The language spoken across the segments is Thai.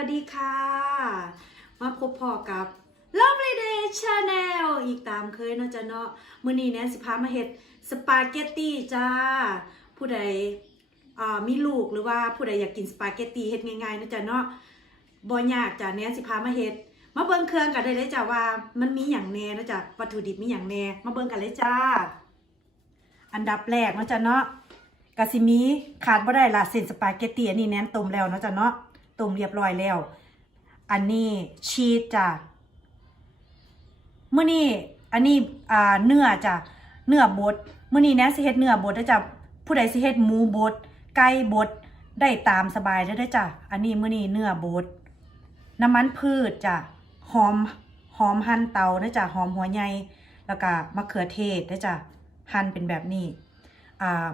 สวัสดีค่ะ มาพบพอกับ Lovely Day Channel อีกตามเคยเนาะจ้ะเนาะมื้อนี้แนนสิพามาเฮ็ดสปาเกตตี้จ้า ผู้ใดอ่ามีลูกหรือว่าผู้ใดอยากกินสปาเกตตี้เฮ็ดง่ายๆเนาะจ้ะเนาะบ่ยากจ้ะแนนสิพามาเฮ็ดมาเบิ่งเครื่องกันได้เลยจ้ะว่ามันมีหยังแน่นะจ้ะวัตถุดิบมีหยังแน่มาเบิ่งกันเลยจ้า อันดับแรกเนาะจ้ะเนาะกะสิมีขาดบ่ได้ละเส้นสปาเกตตี้อันนี้แนนต้มแล้วเนาะจ้ะเนาะ ต้มเรียบร้อยแล้ว อันนี้ชีสจ้ะมื้อนี้อันนี้อ่าเนื้อจ้ะเนื้อบดเมื้อนี้แนนสิเฮ็ดเนื้อบดเด้จ้ะผู้ใดสิเฮ็ดหมูบดไก่บดได้ตามสบายเด้ด้จ้ะอันนี้เมื้อนี้เนื้อบดน้ำมันพืชจ้ะหอมหอมหั่นเตาเด้จ้ะหอมหัวใหญ่แล้วก็มะเขือเทศเด้จ้ะหั่นเป็นแบบนี้อ่า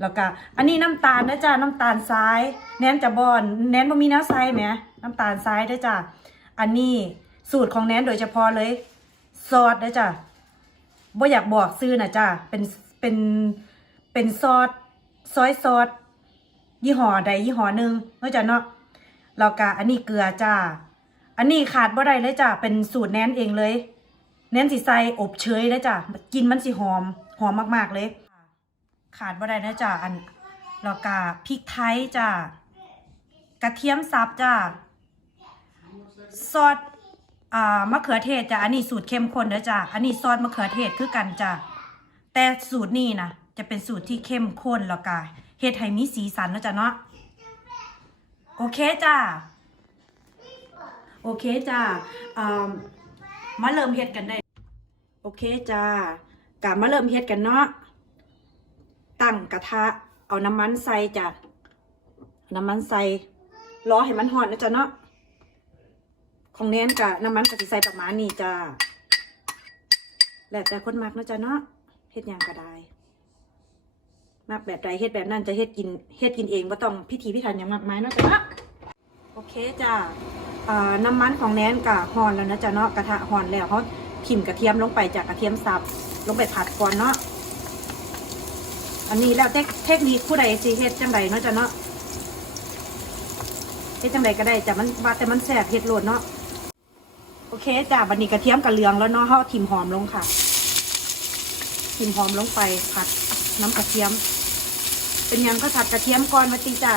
แล้วก็อันนี้น้ำตาลนะจ๊ะน้ำตาลทราย แนนจะบอนแนนบ่มีน้ำทรายไหมน้ำตาลทรายด้วยจ้ะอันนี้สูตรของแนนโดยเฉพาะเลยซอสด้วยจ้ะบ่อยากบอกซื้อนะจ้ะเป็นเป็นเป็นซอสซอยซอสยี่ห้อใดยี่ห้อหนึ่งนาะจ้ะเนาะแล้วก็อันนี้เกลือจ้าอันนี้ขาดบ่ได้เลยจ้ะเป็นสูตรแนนเองเลยแนนสิใสอบเชยเลยจ้ะกินมันสิหอมหอมมากๆเลย ขาดบ่ได้นะจ้ะอันแล้วก็พริกไทยจ้ะกระเทียมสับจ้ะซอสอ่ามะเขือเทศจ้ะอันนี้สูตรเข้มข้นเด้อจ้ะอันนี้ซอสมะเขือเทศคือกันจ้ะแต่สูตรนี้นะจะเป็นสูตรที่เข้มข้นแล้วก็เฮ็ดให้มีสีสันนะจ้ะเนาะโอเคจ้ะโอเคจ้ะมาเริ่มเฮ็ดกันได้ โอเคจ้ากลับมาเริ่มเฮ็ดกันเนาะ ตั้งกระทะ เอาน้ำมันใส่จ้ะน้ำมันใส่รอให้มันหอนนะจ๊ะเนาะของแนนกะน้ำมันกะสิใส่ประมาณนี้จ้ะแล้วแต่คนมักนะจ๊ะเนาะเฮ็ดยังก็ได้มักแบบใดเฮ็ดแบบนั้นจะเฮ็ดกินเฮ็ดกินเองบ่ต้องพิธีพิถันยังมากมายเนาะจ๊ะเนาะโอเคจ้ะอ่าน้ำมันของแนนกะหอนแล้วนะจ๊ะเนาะกระทะหอนแล้วเขาทิ่มกระเทียมลงไปจากกระเทียมสับลงไปผัดก่อนเนาะ อันนี้แล้วเทคนิคผู้ใดสิเฮ็ดจังใดเนาะจ้ะเนาะเฮ็ดจังใดก็ได้จ้ะมันว่าแต่มันแซ่บเฮ็ดโลดเนาะโอเคจ้ะบัดนี้กระเทียมกับเหลืองแล้วเนาะเฮาทิมหอมลงค่ะทิมหอมลงไปผัดน้ำกระเทียม เป็นยังก็ผัดกระเทียมก่อนมาติจ้ะ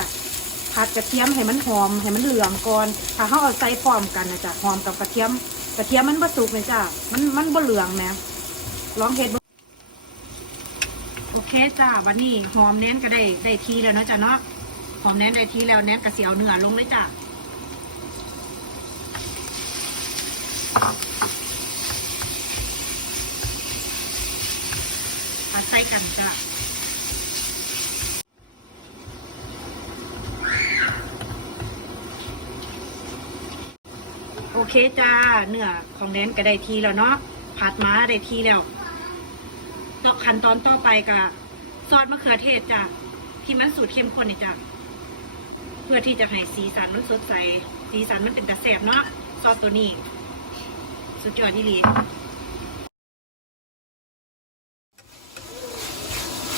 ผัดกระเทียมให้มันหอมให้มันเหลืองก่อนถ้าเฮาเอาใส่พร้อมกันนะจ้ะหอมกับกระเทียม กระเทียมมันบ่สุกเลยจ้ะมันมันบ่เหลืองแหมลองเฮ็ด เคจ้าวันนี้หอมแน่นก็ได้ได้ทีแล้วเนาะจ้ะเนาะหอมแน่นได้ทีแล้วแน่นกระเสียวเนื้อลงเลยจ้ะผัดใส่กันจ้ะโอเคจ้าเนื้อของแนนก็ได้ทีแล้วเนาะผัดมาได้ทีแล้ว ต่อขั้นตอนต่อไปกับซอสมะเขือเทศจ้ะที่มันสูตรเข้มข้นนี่จ้ะเพื่อที่จะให้สีสันมันสดใส สีสันมันเป็นตะแสบเนาะซอสตัวนี้ สุดยอดที่ลี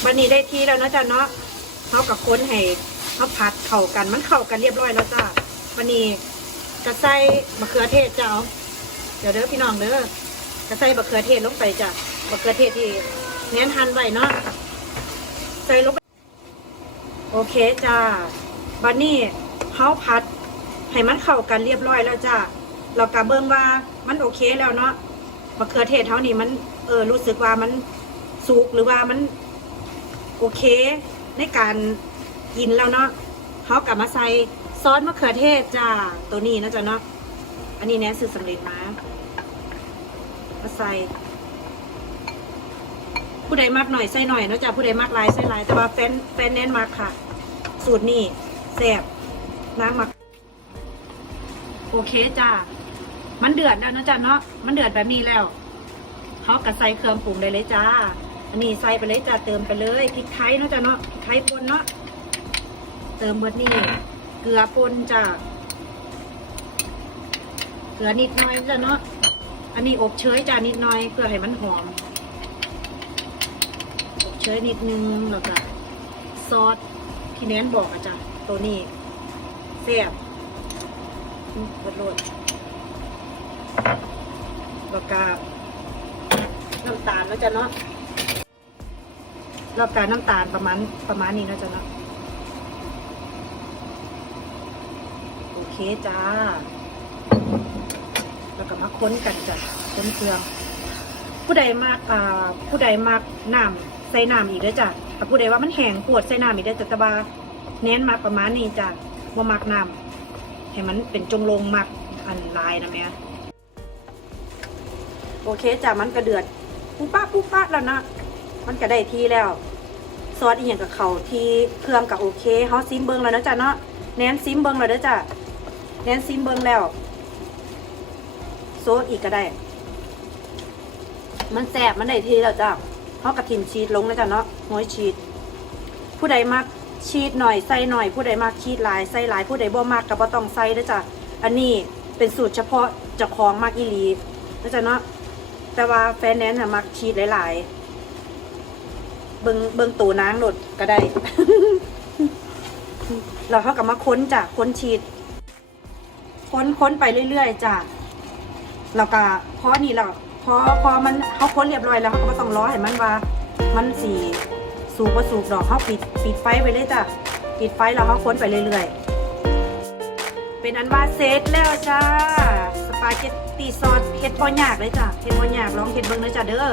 วันนี้ได้ที่แล้วเนาะจ้ะเนาะเขากับค้นให้เขาผัดเข้ากันมันเข้ากันเรียบร้อยแล้วจ้ะวันนี้กระใส่มะเขือเทศจ้ะเอาเดี๋ยวเด้อพี่น้องเด้อกระใส่มะเขือเทศลงไปจ้ะมะเขือเทศที่ แน้นหั่นไว้เนาะใส่ลงไปโอเคจ้าบัดนี้เฮาผัดให้มันเข้ากันเรียบร้อยแล้วจ้าเรากะเบิ่งว่ามันโอเคแล้วเนาะมะเขือเทศเท่านี้มันเออรู้สึกว่ามันสุกหรือว่ามันโอเค ในการกินแล้วเนาะเฮากลับมาใส่ซอสมะเขือเทศจ้าตัวนี้นะจ๊ะเนาะอันนี้แน้นซื้อสำเร็จมามาใส่ ผู้ใดมากหน่อยใส่หน่อยเนาะจ้ะผู้ใดมากหลายใส่หลายแต่ว่าแฟนแฟนแน่นมากค่ะ สูตรนี่แซ่บน้ำมักโอเคจ้ามันเดือดแล้วนะจ้ะเนาะมันเดือดแบบนี้แล้วเขากระใส่เครื่องปรุงได้เลยจ้าอันนี้ใส่ไปเลยจ้าเติมไปเลยพริกไทยเนาะจ้ะเนาะพริกไทยป่นเนาะเติมเบิดนี่เกลือป่นจ้าเกลือนิดหน่อยจ้ะเนาะอันนี้อบเชยจ้านิดหน่อยเพื่อให้มันหอม เชยนิดนึงแล้วก็ซอสที่แนนบอกอะจ้ะตัวนี้แซ่บอืมเบิดโลดแล้วก็น้ำตาลแล้วจ้ะเนาะแล้วก็น้ำตาลประมาณประมาณนี้เนาะจ้ะเนาะโอเคจ้า แล้วก็มาค้นกันจ้ะค้นเครื่องผู้ใดมากอ่าผู้ใดมากน้ำ ใส่น้ำอีกเด้อจ้ะถ้าผู้ใดว่ามันแห้งปวดใส่น้ำอีกเด้อจ้ะแตะบาเน้นมาประมาณนี้จ้ะบ่มักน้ำให้มันเป็นจงลงมักอันลายนะแม่โอเคจ้ะมันก็เดือดปุ๊บปะปุ๊บปะแล้วนะมันก็ได้ที่แล้ว ซอสอีหยังกับเขาที่เครื่องกับโอเคเฮาซิมเบิงแล้วนะจ้ะเนาะแนนซิมเบิงแล้วเด้อจ้ะแนนซิมเบิงแล้ว โซดอีกก็ได้ มันแสบมันได้ทีแล้วจ้ะ เขาะกระถิ่นชีสลงนะจ้ะเนาะน้อยชีสผู้ใดมักชีสหน่อยใส่หน่อย ผู้ใดมักชีสหลายใส่หลาย ผู้ใดบ่มักก็บ่ต้องใส่นะจ้ะอันนี้เป็นสูตรเฉพาะเจ้าของมักอีลีนะจ๊ะเนาะแต่ว่าแฟนแนนน่ะมักชีสหลายๆ เบิงเบิงตูนางหลดก็ได้แล้วเขาก็มาค้นจ้ะค้นชีสค้นค้นไปเรื่อยๆจ้ะแล้วก็เพอนี่แล้วพ อพอมันเขาค้นเรียบร้อยแล้วเขาก็ต้องรอให้มันว่า มันสีสูบว่าสูบดอกเขาปิดปิดไฟไปเลยจ้ะปิดไฟแล้วเขาค้นไปเรื่อยๆ เป็นอันว่าเสร็จแล้วจ้าสปาเกตตีซอสเฮ็ดบ่ยากเลยจ้ะเฮ็ดบ่ยากลองเฮ็ดเบิ่งเลยจ้ะเด้อ